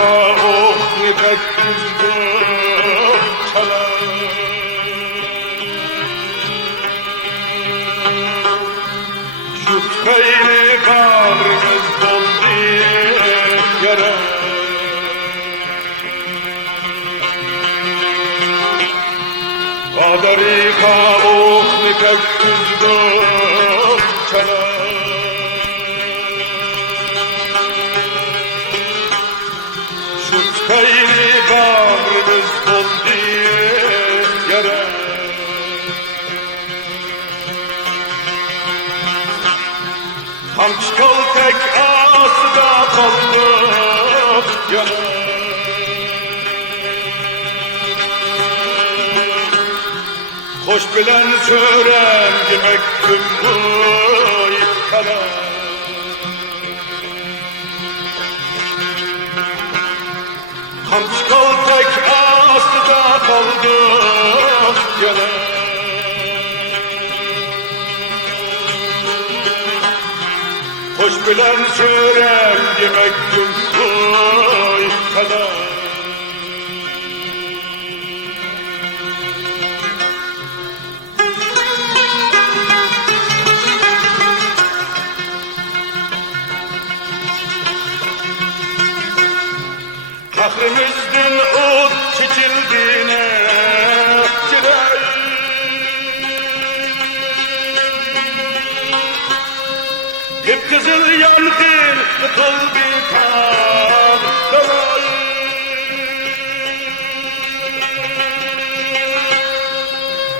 طریقا اخلقت کزدو çalar. Şu feyli bağrımız doldu yara. طریقا اخلقت کزدو çalar. Feyli bağrımız doldu yara. Kamçkal tek asıda kaldı yara. Hoş bilen sörem demek kümboy kala. Kamçkal tek asıda kaldı yana. Hoş bilen sörem demek kümboy kala. Kahrımızdan ot çekildiğine girer. Kıpkızıl yangın tutuldu kan dalar.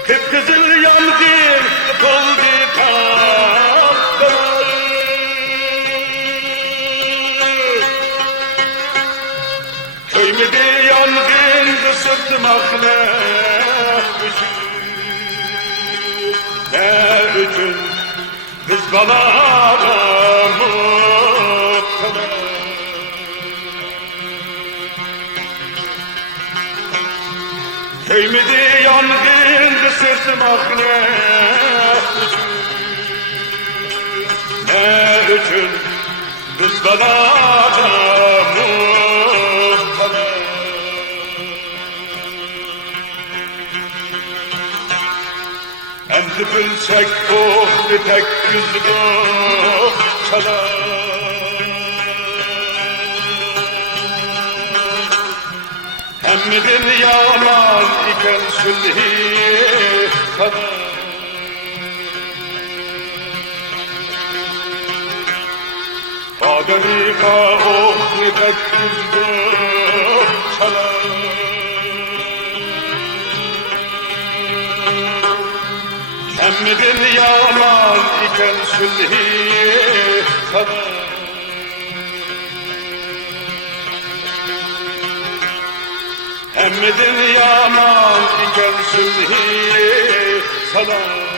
Kıpkızıl yangın tutuldu kan dalar. Köymedi yangın sırtmakla ne üçün biz balara muhtemel. Köymedi yangın sırtmakla ne üçün biz balara muhtemel. Endi bilsek kohli tek yüzlü çalar. Emmidin yaman iken sülhi kadar. Kaderiha ohli tek yüzlü çalar. Emmidin yaman iken sülhi kadar. Emmidin yaman iken sülhi kadar.